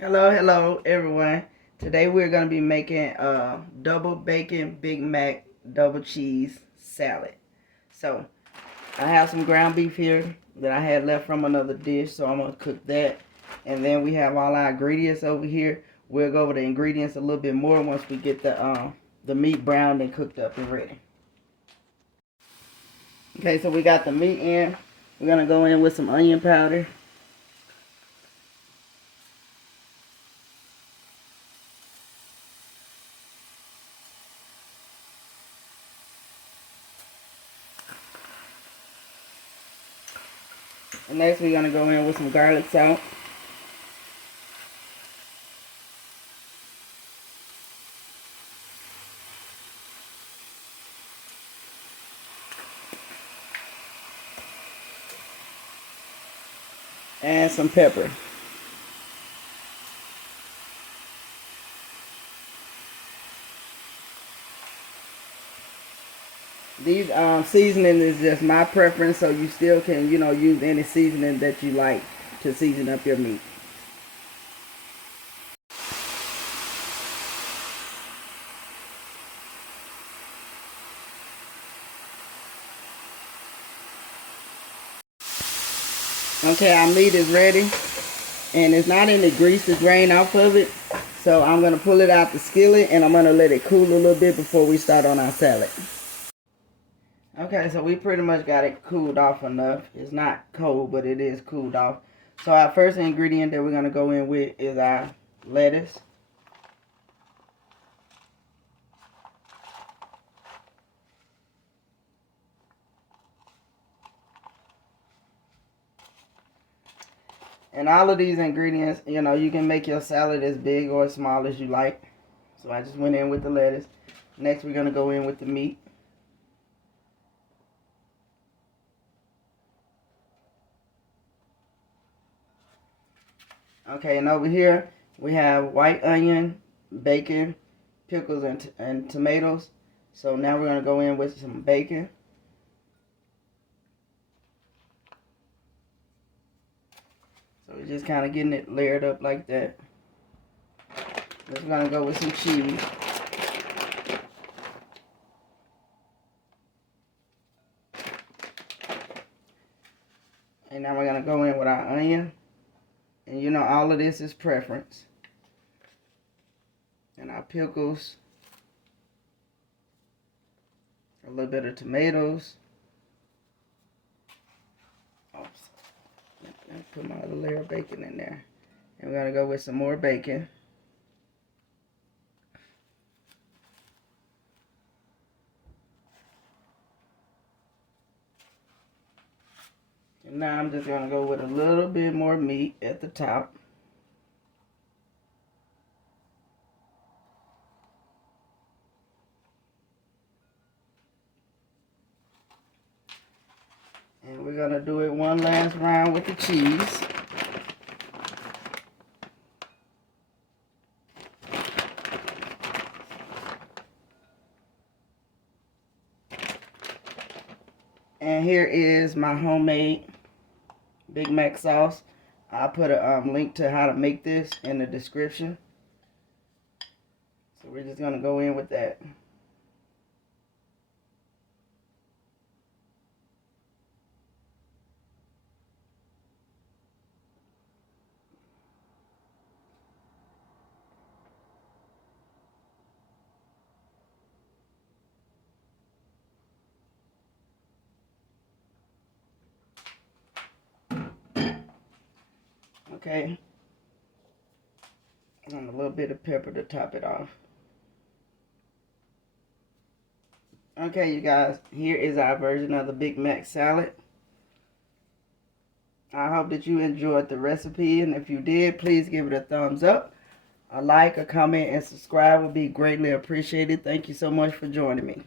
Hello everyone. Today we're going to be making a double bacon Big Mac double cheese salad. So I have some ground beef here that I had left from another dish, so I'm going to cook that. And then we have all our ingredients over here. We'll go over the ingredients a little bit more once we get the meat browned and cooked up and ready. Okay, so we got the meat in. We're going to go in with some onion powder. And next we're going to go in with some garlic salt. And some pepper. These seasoning is just my preference, so you still can, use any seasoning that you like to season up your meat. Okay, our meat is ready, and it's not any grease to drain off of it, so I'm going to pull it out the skillet, and I'm going to let it cool a little bit before we start on our salad. Okay, so we pretty much got it cooled off enough. It's not cold, but it is cooled off. So our first ingredient that we're going to go in with is our lettuce. And all of these ingredients, you can make your salad as big or as small as you like. So I just went in with the lettuce. Next, we're going to go in with the meat. Okay, and over here, we have white onion, bacon, pickles, and tomatoes. So now we're going to go in with some bacon. So we're just kind of getting it layered up like that. We're going to go with some cheese. And now we're going to go in with our onion. And all of this is preference. And our pickles. A little bit of tomatoes. Oops. Let me put my other layer of bacon in there. And we're going to go with some more bacon. And now I'm just going to go with a little bit more meat at the top. And we're going to do it one last round with the cheese. And here is my homemade Big Mac sauce. I'll put a link to how to make this in the description. So we're just going to go in with that. Okay. And a little bit of pepper to top it off. Okay, you guys, here is our version of the Big Mac salad. I hope that you enjoyed the recipe, and if you did, please give it a thumbs up. A like, a comment, and subscribe would be greatly appreciated. Thank you so much for joining me.